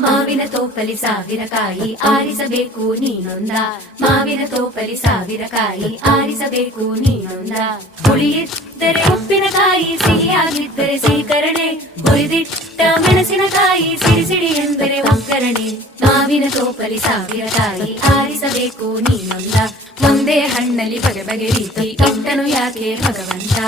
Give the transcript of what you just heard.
ಮಾವಿನ ತೋಪಲಿ ಸಾವಿರ ಕಾಯಿ ಆರಿಸಬೇಕು ನೀನೊಂದ, ಮಾವಿನ ತೋಪಲಿ ಸಾವಿರ ಕಾಯಿ ಆರಿಸಬೇಕು ನೀನೊಂದ. ಹುಳಿಯಿದ್ದರೆ ಉಪ್ಪಿನಕಾಯಿ, ಸಿಹಿಯಾಗಿದ್ದರೆ ಸೀಕರಣೆ, ಹುರಿದಿಟ್ಟ ಮೆಣಸಿನಕಾಯಿ, ಸಿಡಿ ಸಿಡಿ ಎಂದರೆ ಒಗ್ಗರಣೆ. ಮಾವಿನ ತೋಪಲಿ ಸಾವಿರ ಕಾಯಿ ಆರಿಸಬೇಕು ನೀನೊಂದ, ಒಂದೇ ಹಣ್ಣಲ್ಲಿ ಬಗೆ ಬಗೆ ರೀತಿ ಇಟ್ಟನು ಯಾಕೆ ಭಗವಂತ.